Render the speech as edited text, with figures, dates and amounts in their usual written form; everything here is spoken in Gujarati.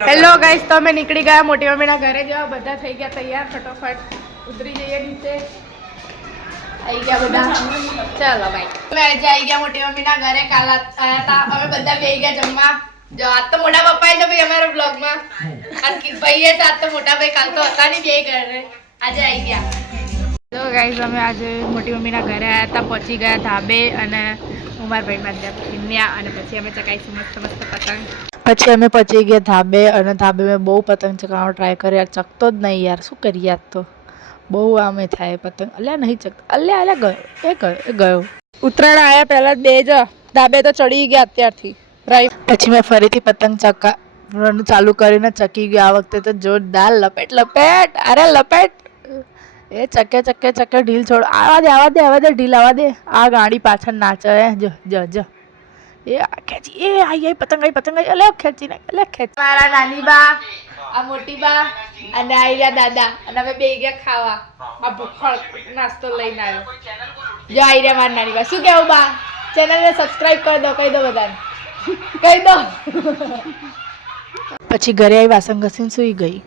હેલો ગાઈસ, તો અમે નીકળી ગયા મોટી મમ્મીના ઘરે જવા. બધા થઈ ગયા તૈયાર, ફટોફટ ઉતરી જઈએ નીચે. આવી ગયા બધા, ચાલો ભાઈ. અમે આજે આવી ગયા મોટી મમ્મીના ઘરે. કાલ આયા હતા અમે બધા બેસી ગયા જમવા. જો આજ તો મોટા પપ્પા છે ભાઈ અમારા બ્લોગમાં. આજ ભાઈ છે, આજ તો મોટા ભાઈ કાલ તો હતા નહીં બે ઘરે, આજે આવી ગયા. તો ગાઈસ અમે આજે મોટી મમ્મીના ઘરે આવ્યા હતા, પહોંચી ગયા ધાબે અને ઉમર ભાઈ માં ત્યાં અને પછી અમે ચકાઈશું મસ્ત મસ્ત પતંગ. પછી અમે પહોંચી ગયા ધાબે અને ધાબે મેં બહુ પતંગ ચગાવવાનો ટ્રાય કર્યો યાર, ચકતો જ નહીં યાર, શું કરીએ યાર. તો બહુ આમે થાય પતંગ, અલ્યા નહીં ચકતો, અલ્યા ગયો. ઉત્તરાયણ આવ્યા પહેલાં જ બે જ ધાબે તો ચડી ગયા અત્યારથી રાઈટ. પછી મેં ફરીથી પતંગ ચગાવવાનું ચાલુ કરીને ચકી ગયો. આ વખતે તો જોરદાર લપેટ લપેટ, અરે લપેટ. એ ચકે ચકે ચકે ઢીલ છોડ, આવા દે ઢીલ આવા દે. આ ગાડી પાછળ નાચે જો એ ખેંચી, એ આઈ પતંગ આવી, અલે ખેંચી નાખ, અલે ખેંચ. મારા નાની બા, આ મોટી બા અને આઈ રહ્યા દાદા અને અમે બે ગયા ખાવા. આ ભૂખળ નાસ્તો લઈને આવ્યો. જો આઈ રહ્યા મારી નાની બા. શું કેવું બા? ચેનલને સબસ્ક્રાઇબ કરી દો, કહી દો બધાને, કહી દો. પછી ઘરે આવી વાસણ ઘસીને સૂઈ ગઈ.